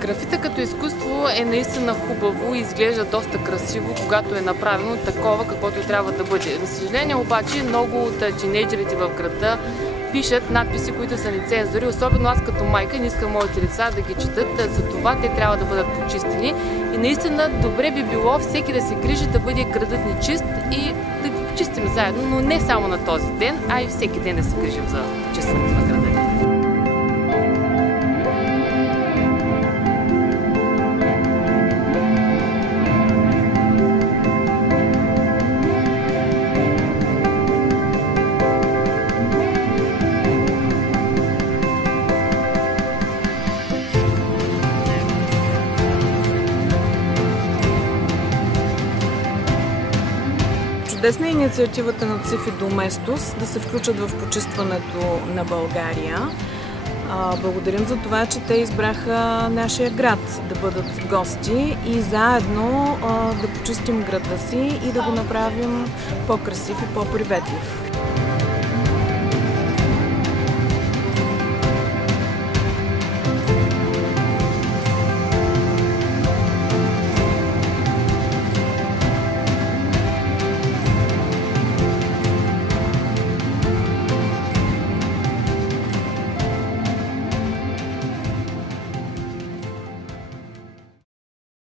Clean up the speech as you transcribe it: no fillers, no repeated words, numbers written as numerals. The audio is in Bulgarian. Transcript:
Графита като изкуство е наистина хубаво и изглежда доста красиво, когато е направено такова, каквото трябва да бъде. За съжаление обаче, много от тинейджерите в града пишат надписи, които са нецензури. Особено аз като майка не искам моите деца да ги четат, за това те трябва да бъдат почистени. И наистина добре би било всеки да се грижи да бъде градът ни чист и да го почистим заедно, но не само на този ден, а и всеки ден да се грижим за почистването на града. Чудесна е инициативата на ЦИФ Доместос да се включат в почистването на България. Благодарим за това, че те избраха нашия град да бъдат гости и заедно да почистим града си и да го направим по-красив и по-приветлив.